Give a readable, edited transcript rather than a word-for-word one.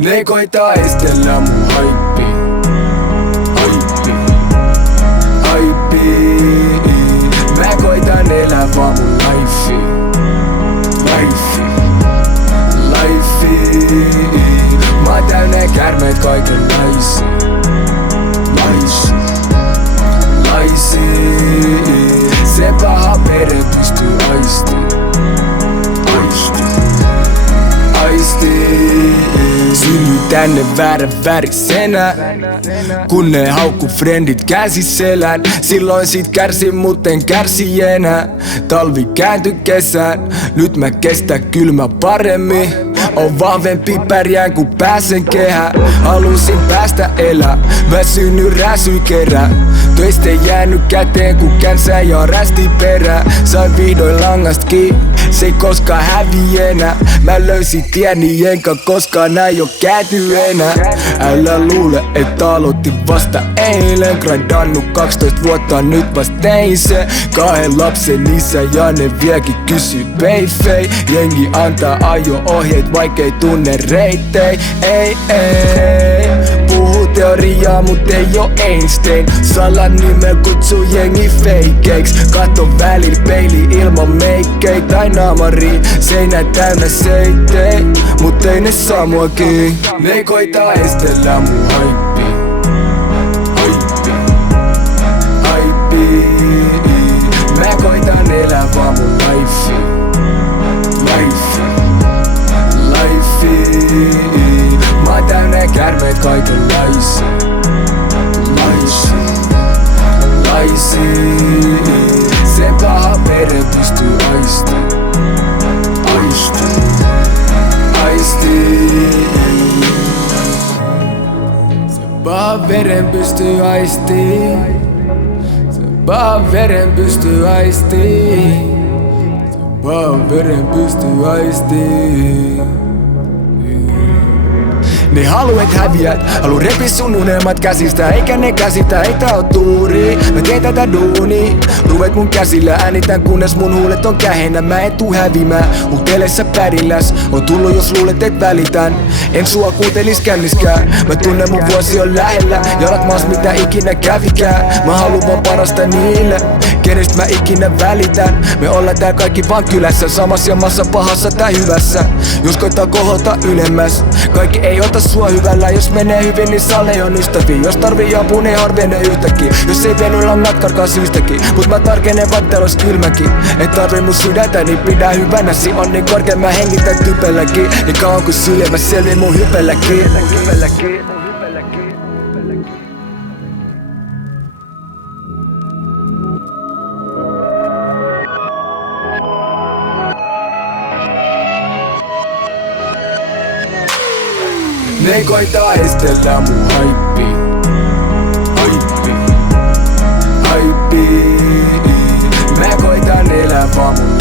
Ne koittaa estellä mun haippi. Mä koitan elää vaan mun life. Mä oon täynnä käärmeet kaikenlaisia. Se paha veren pystyy Synny tänne väärän värisenä, kun ne haukku frendit käsiselän. Silloin sit kärsin, mut en kärsi enää. Talvi kääntyi kesään, nyt mä kestän kylmä paremmin. On vahvempi pärjään kun pääsen kehään. Halusin päästä elää, väsynyt räsy kerää. Töistä ei jäänyt käteen kun känsä ja rästi perää. Sain vihdoin langast kiinni, se ei koskaan hävi enää. Mä löysin tieni enkä koskaan näin oo käänty enää. Älä luule et aloitin vasta eilen. Grindannut 12 vuotta nyt vast tein se. 2 lapsen isä ja ne vieläkin kysyy beifei. Jengi antaa ajo-ohjeet vaikkei tunne reittei. Ei. Puhuu teoriaa mut ei oo Einstein. Salan nimel kutsuu jengi feikeiks. Katon välillä peili ilman meikkei tai naamari. Seinä täynnä seitei, mut ei ne saa mua kiinni. Ne koittaa estellä mun haippi. Mä koitan elää vaan mun life. Mä oon täynnä käärmeet kaikenlaisia. Se paha veren pystyy Se paha veren pystyy Se paha veren pystyy Se paha veren pystyy Ne haluu et häviät, haluu repi sun unelmat käsistä. Eikä ne käsitä, ei tää oo tuuri. Mä teen tätä duunia, ruvet mun käsillä. Äänitän kunnes mun huulet on kähennä. Mä en tuu hävimään, mut elessä pärilläs. On tullut jos luulet et välitän. En sua kuuntelis känniskään. Mä tunnen mun vuosi on lähellä. Jalat maas mitä ikinä kävikään. Mä haluun vaan parasta niille, kenestä mä ikinä välitän. Me ollaan tää kaikki vaan kylässä, samassa jamassa, pahassa tai hyvässä. Jos koittaa kohota ylemmäs, kaikki ei ota sua hyvällä. Jos menee hyvin niin sale on ystäviä. Jos tarvii apua niin harvene yhtäkin. Jos ei veny langat karkaa syystäkin. Mut mä tarkenen vaikka täällä ois kylmäkin. Et tarvii mun sydäntä niin pidä hyvänäsi. On niin korkea mä hengitän typelläkin. Niin kauan kun sylee mä selvin mun hypelläkin. Ne koittaa estellä mun haippi. Mä koitan elää vaan mun